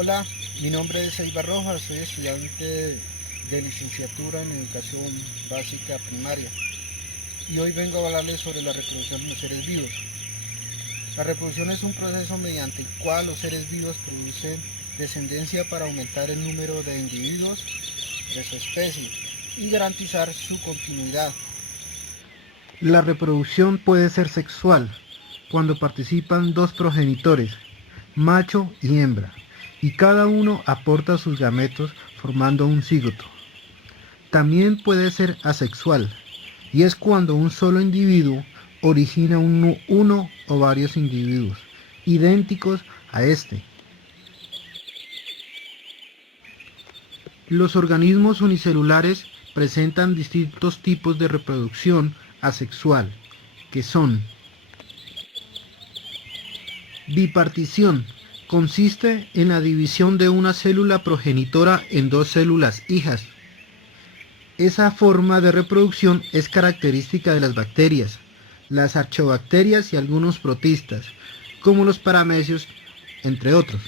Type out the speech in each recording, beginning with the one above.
Hola, mi nombre es Eibar Rojas, soy estudiante de licenciatura en Educación Básica Primaria y hoy vengo a hablarles sobre la reproducción de los seres vivos. La reproducción es un proceso mediante el cual los seres vivos producen descendencia para aumentar el número de individuos de su especie y garantizar su continuidad. La reproducción puede ser sexual, cuando participan dos progenitores, macho y hembra, y cada uno aporta sus gametos formando un cigoto. También puede ser asexual, y es cuando un solo individuo origina uno o varios individuos, idénticos a este. Los organismos unicelulares presentan distintos tipos de reproducción asexual, que son: bipartición. Consiste en la división de una célula progenitora en dos células hijas. Esa forma de reproducción es característica de las bacterias, las archaeobacterias y algunos protistas, como los paramecios, entre otros.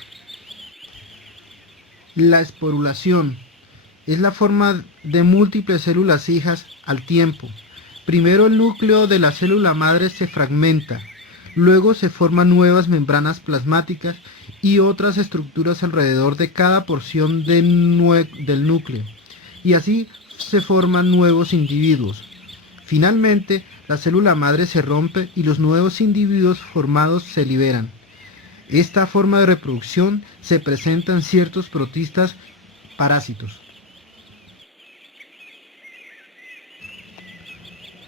La esporulación es la forma de múltiples células hijas al tiempo. Primero el núcleo de la célula madre se fragmenta, luego se forman nuevas membranas plasmáticas y otras estructuras alrededor de cada porción del núcleo, y así se forman nuevos individuos. Finalmente, la célula madre se rompe y los nuevos individuos formados se liberan. Esta forma de reproducción se presenta en ciertos protistas parásitos.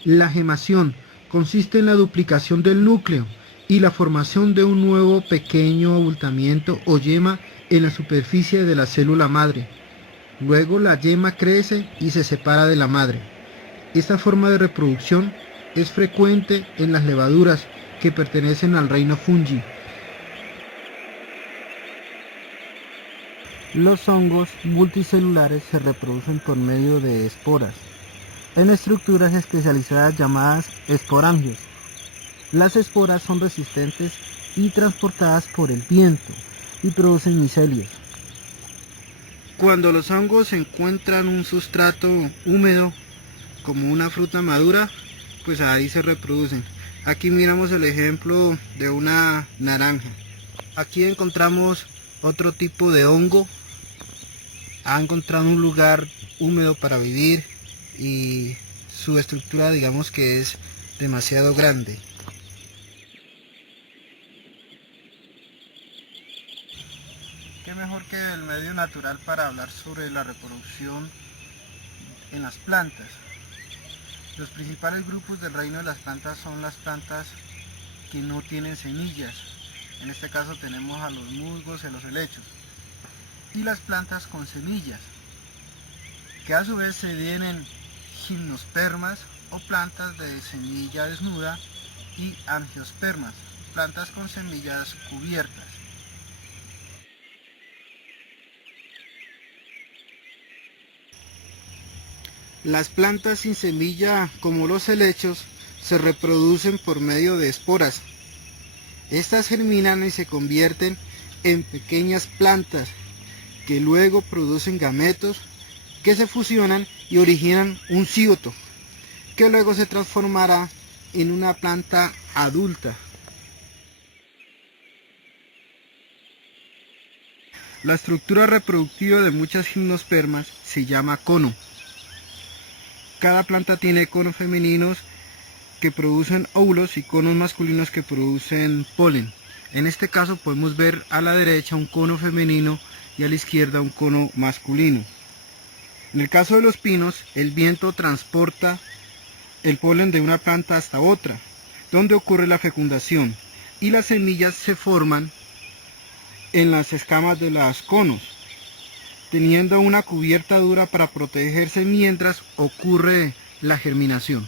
La gemación consiste en la duplicación del núcleo y la formación de un nuevo pequeño abultamiento o yema en la superficie de la célula madre. Luego la yema crece y se separa de la madre. Esta forma de reproducción es frecuente en las levaduras que pertenecen al reino fungi. Los hongos multicelulares se reproducen por medio de esporas, en estructuras especializadas llamadas esporangios. Las esporas son resistentes y transportadas por el viento y producen micelios. Cuando los hongos encuentran un sustrato húmedo, como una fruta madura, pues ahí se reproducen. Aquí miramos el ejemplo de una naranja. Aquí encontramos otro tipo de hongo. Ha encontrado un lugar húmedo para vivir y su estructura, digamos que es demasiado grande. ¿Qué mejor que el medio natural para hablar sobre la reproducción en las plantas? Los principales grupos del reino de las plantas son las plantas que no tienen semillas. En este caso tenemos a los musgos y a los helechos. Y las plantas con semillas, que a su vez se dividen en gimnospermas o plantas de semilla desnuda y angiospermas, plantas con semillas cubiertas. Las plantas sin semilla, como los helechos, se reproducen por medio de esporas. Estas germinan y se convierten en pequeñas plantas que luego producen gametos que se fusionan y originan un cigoto, que luego se transformará en una planta adulta. La estructura reproductiva de muchas gimnospermas se llama cono. Cada planta tiene conos femeninos que producen óvulos y conos masculinos que producen polen. En este caso podemos ver a la derecha un cono femenino y a la izquierda un cono masculino. En el caso de los pinos, el viento transporta el polen de una planta hasta otra, donde ocurre la fecundación, y las semillas se forman en las escamas de los conos, teniendo una cubierta dura para protegerse mientras ocurre la germinación.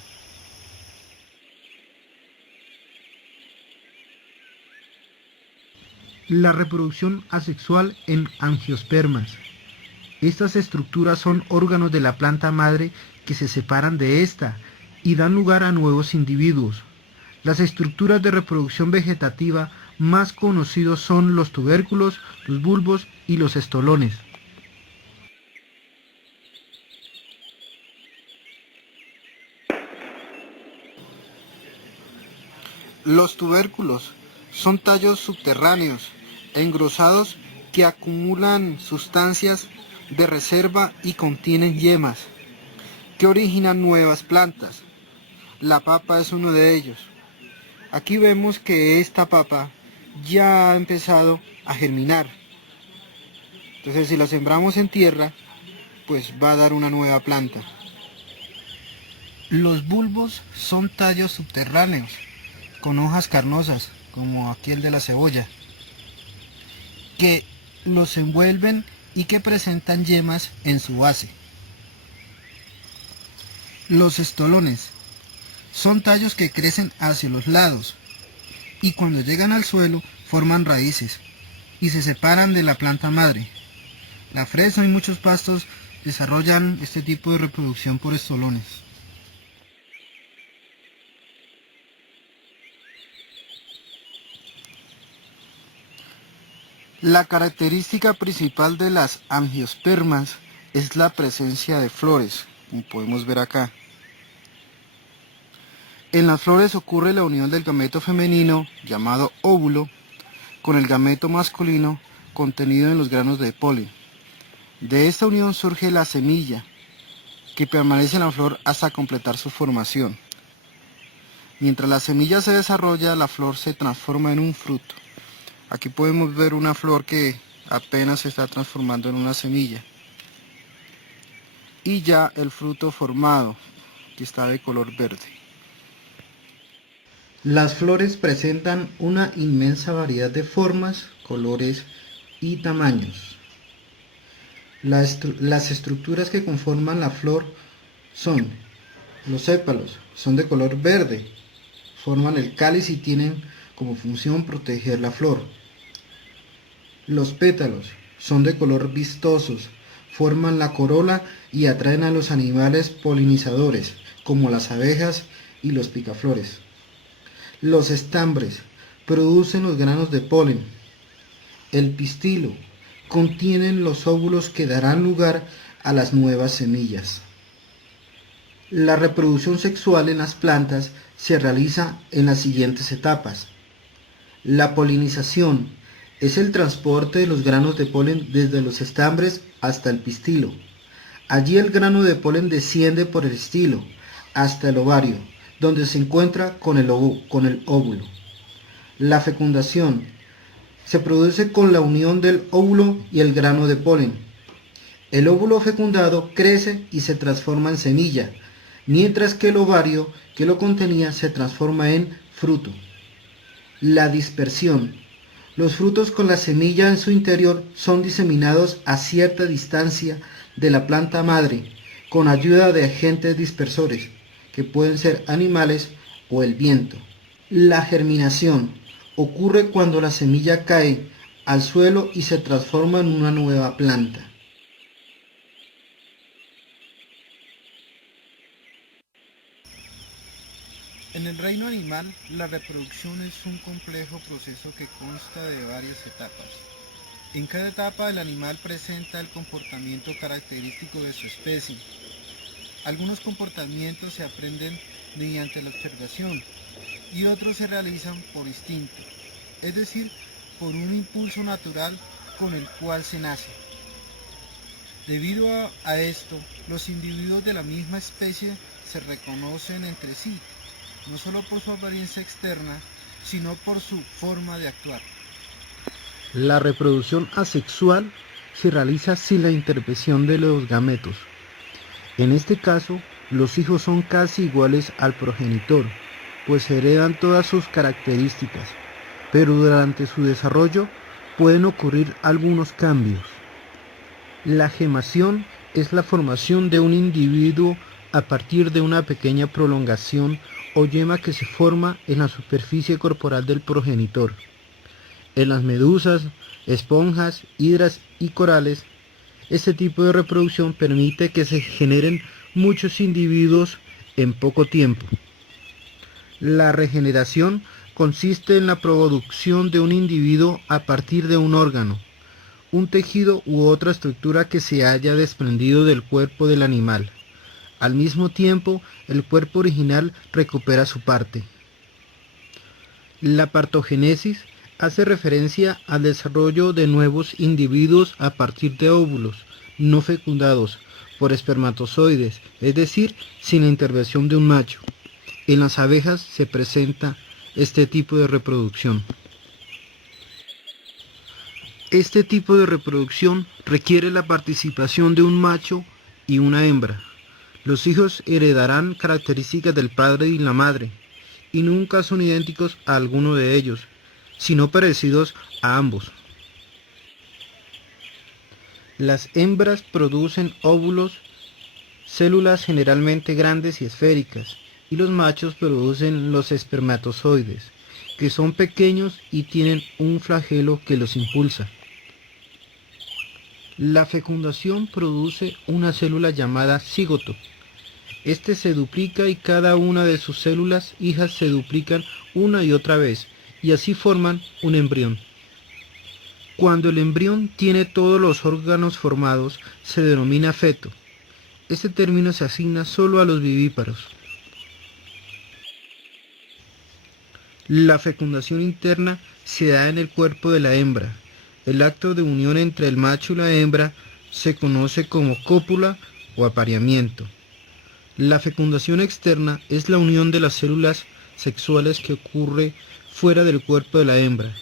La reproducción asexual en angiospermas. Estas estructuras son órganos de la planta madre que se separan de esta y dan lugar a nuevos individuos. Las estructuras de reproducción vegetativa más conocidos son los tubérculos, los bulbos y los estolones. Los tubérculos son tallos subterráneos, engrosados, que acumulan sustancias de reserva y contienen yemas, que originan nuevas plantas. La papa es uno de ellos. Aquí vemos que esta papa ya ha empezado a germinar. Entonces, si la sembramos en tierra, pues va a dar una nueva planta. Los bulbos son tallos subterráneos, con hojas carnosas, como aquí el de la cebolla, que los envuelven y que presentan yemas en su base. Los estolones son tallos que crecen hacia los lados y cuando llegan al suelo forman raíces y se separan de la planta madre. La fresa y muchos pastos desarrollan este tipo de reproducción por estolones. La característica principal de las angiospermas es la presencia de flores, como podemos ver acá. En las flores ocurre la unión del gameto femenino, llamado óvulo, con el gameto masculino contenido en los granos de polen. De esta unión surge la semilla, que permanece en la flor hasta completar su formación. Mientras la semilla se desarrolla, la flor se transforma en un fruto. Aquí podemos ver una flor que apenas se está transformando en una semilla. Y ya el fruto formado, que está de color verde. Las flores presentan una inmensa variedad de formas, colores y tamaños. Las estructuras que conforman la flor son los sépalos, son de color verde, forman el cáliz y tienen como función proteger la flor. Los pétalos son de color vistosos, forman la corola y atraen a los animales polinizadores, como las abejas y los picaflores. Los estambres producen los granos de polen. El pistilo contienen los óvulos que darán lugar a las nuevas semillas. La reproducción sexual en las plantas se realiza en las siguientes etapas. La polinización es el transporte de los granos de polen desde los estambres hasta el pistilo. Allí el grano de polen desciende por el estilo hasta el ovario, donde se encuentra con el óvulo. La fecundación se produce con la unión del óvulo y el grano de polen. El óvulo fecundado crece y se transforma en semilla, mientras que el ovario que lo contenía se transforma en fruto. La dispersión. Los frutos con la semilla en su interior son diseminados a cierta distancia de la planta madre con ayuda de agentes dispersores, que pueden ser animales o el viento. La germinación ocurre cuando la semilla cae al suelo y se transforma en una nueva planta. En el reino animal, la reproducción es un complejo proceso que consta de varias etapas. En cada etapa el animal presenta el comportamiento característico de su especie. Algunos comportamientos se aprenden mediante la observación y otros se realizan por instinto, es decir, por un impulso natural con el cual se nace. Debido a esto, los individuos de la misma especie se reconocen entre sí, no solo por su apariencia externa, sino por su forma de actuar. La reproducción asexual se realiza sin la intervención de los gametos. En este caso, los hijos son casi iguales al progenitor, pues heredan todas sus características, pero durante su desarrollo pueden ocurrir algunos cambios. La gemación es la formación de un individuo a partir de una pequeña prolongación o yema que se forma en la superficie corporal del progenitor. En las medusas, esponjas, hidras y corales, este tipo de reproducción permite que se generen muchos individuos en poco tiempo. La regeneración consiste en la producción de un individuo a partir de un órgano, un tejido u otra estructura que se haya desprendido del cuerpo del animal. Al mismo tiempo, el cuerpo original recupera su parte. La partogénesis hace referencia al desarrollo de nuevos individuos a partir de óvulos no fecundados por espermatozoides, es decir, sin la intervención de un macho. En las abejas se presenta este tipo de reproducción. Este tipo de reproducción requiere la participación de un macho y una hembra. Los hijos heredarán características del padre y la madre, y nunca son idénticos a alguno de ellos, sino parecidos a ambos. Las hembras producen óvulos, células generalmente grandes y esféricas, y los machos producen los espermatozoides, que son pequeños y tienen un flagelo que los impulsa. La fecundación produce una célula llamada cigoto. Este se duplica y cada una de sus células hijas se duplican una y otra vez, y así forman un embrión. Cuando el embrión tiene todos los órganos formados, se denomina feto. Este término se asigna solo a los vivíparos. La fecundación interna se da en el cuerpo de la hembra. El acto de unión entre el macho y la hembra se conoce como cópula o apareamiento. La fecundación externa es la unión de las células sexuales que ocurre fuera del cuerpo de la hembra.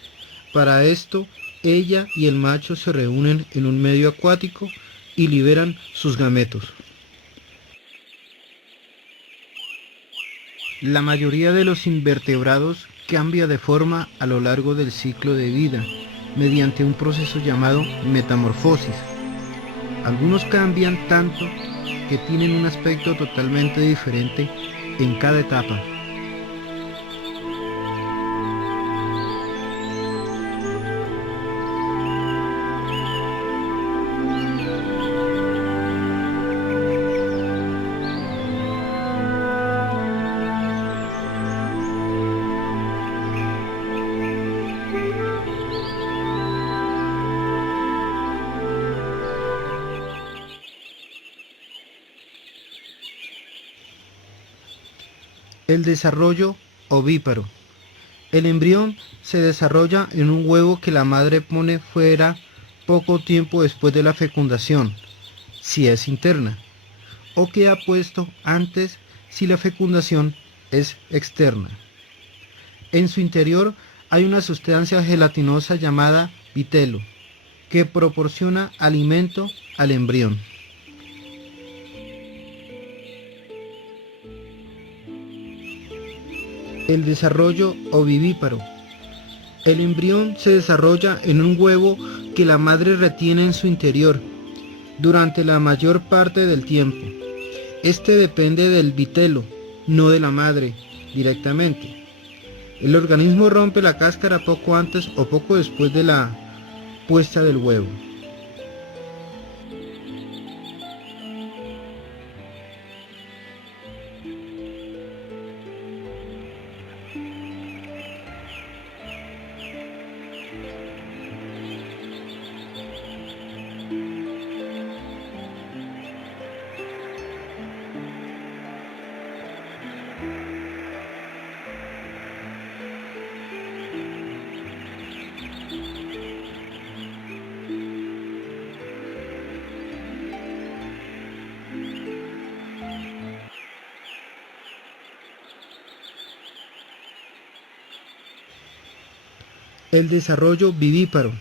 Para esto, ella y el macho se reúnen en un medio acuático y liberan sus gametos. La mayoría de los invertebrados cambia de forma a lo largo del ciclo de vida, mediante un proceso llamado metamorfosis. Algunos cambian tanto que tienen un aspecto totalmente diferente en cada etapa. El desarrollo ovíparo. El embrión se desarrolla en un huevo que la madre pone fuera poco tiempo después de la fecundación, si es interna, o que ha puesto antes si la fecundación es externa. En su interior hay una sustancia gelatinosa llamada vitelo, que proporciona alimento al embrión. El desarrollo ovivíparo. El embrión se desarrolla en un huevo que la madre retiene en su interior durante la mayor parte del tiempo. Este depende del vitelo, no de la madre directamente. El organismo rompe la cáscara poco antes o poco después de la puesta del huevo. El desarrollo vivíparo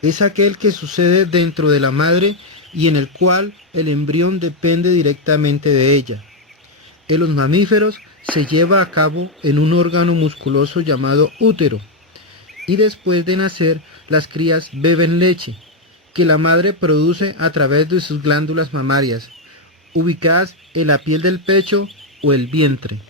es aquel que sucede dentro de la madre y en el cual el embrión depende directamente de ella. En los mamíferos se lleva a cabo en un órgano musculoso llamado útero, y después de nacer las crías beben leche, que la madre produce a través de sus glándulas mamarias, ubicadas en la piel del pecho o el vientre.